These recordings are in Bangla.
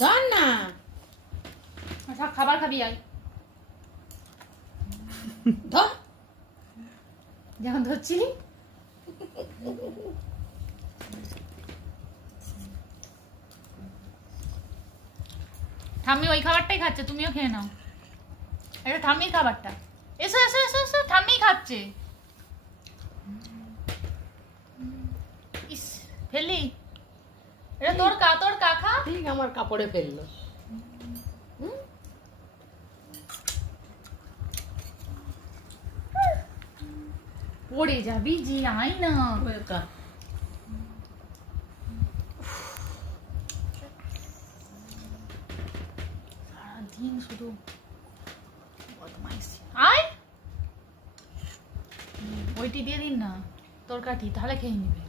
ধর না। আচ্ছা খাবার খাবি আয়। ধর। যখন ধরছি ঠাম্মি ওই খাবারটাই খাচ্ছে, তুমিও খেয়ে নাও। এটা ঠাম্মির খাবারটা। এসো এসো এসো এসো, ঠাম্মি খাচ্ছে। ইস ফেলি, এটা তোর কাকা ঠিক আমার কাপড়ে ফেললো। পড়ে যাবি জি, আই না। সারাদিন শুধু বদমাইশি। আয় ওইটি দিয়ে দিন না তরকারি, তাহলে খেয়ে নিবে।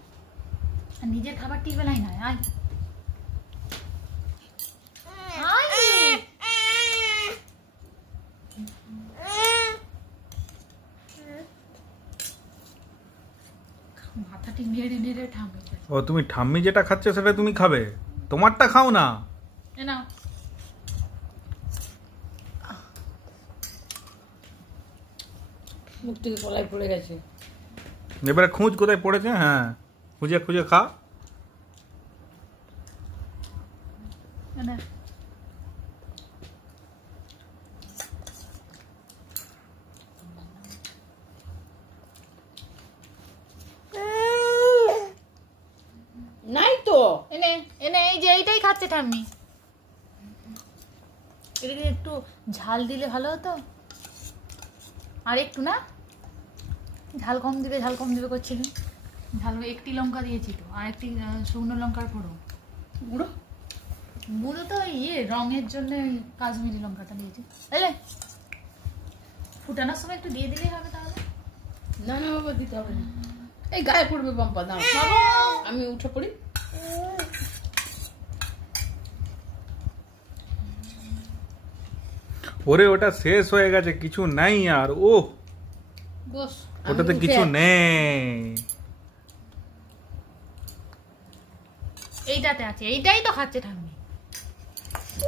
আর নিজের খাবারটি বেলায় না। আয় মাথাটি নেড়ে নেড়ে ঠাম্মি। ও তুমি ঠাম্মি যেটা খাচ্ছে সেটা তুমি খাবে, তোমারটা খাও না। না মুখ থেকে গলায় পড়ে গেছে। এবারে খুঁজ কোথায় পড়েছে, হ্যাঁ খুঁজে খুঁজে খা। নাই তো এনে এনে, এই যে এইটাই খাচ্ছে ঠাম্মি। এটাকে একটু ঝাল দিলে ভালো হতো। আর একটু না, ঝাল কম দিবে করছিলেন। ঝাল একটি লঙ্কা দিয়েছি তো, আর একটি শুকনো লঙ্কার গুঁড়ো। গুঁড়ো তো রঙের জন্য কাশ্মীরি লঙ্কাটা দিয়েছি। এলে ফুটানোর সময় একটু দিয়ে দিলেই হবে তাহলে। না না বাবা, দিতে হবে না। এই গায়ে পড়বে বাম্পা, দাও বাবা, আমি উঠে পড়ি। ওরে ওটা শেষ হয়ে গেছে, কিছু নাই আর। ও বস, ওটাতে কিছু নেই। এইটাতে আছে, এইটাই তো খাচ্ছে ঠাম্মি।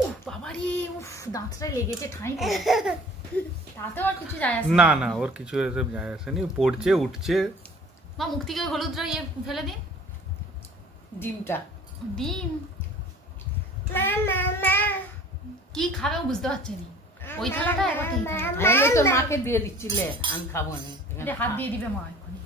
উফ বাবারি, উফ দাঁতটাই লেগেছে ঠাঁই করে। তাতেও আর কিছু যায় আসে না না, ওর কিছু এসব যায় আসেনি, পড়ছে উঠছে। মা মুখ থেকে হলুদ ফেলে দিন। ডিমটা ডিম কি খাবে বুঝতে পারছে না। ওই থালাটা একবার ঠিক তো মাকে দিয়ে দিচ্ছিলে, আমি খাবো না। হাত দিয়ে দিবে মা এখনই।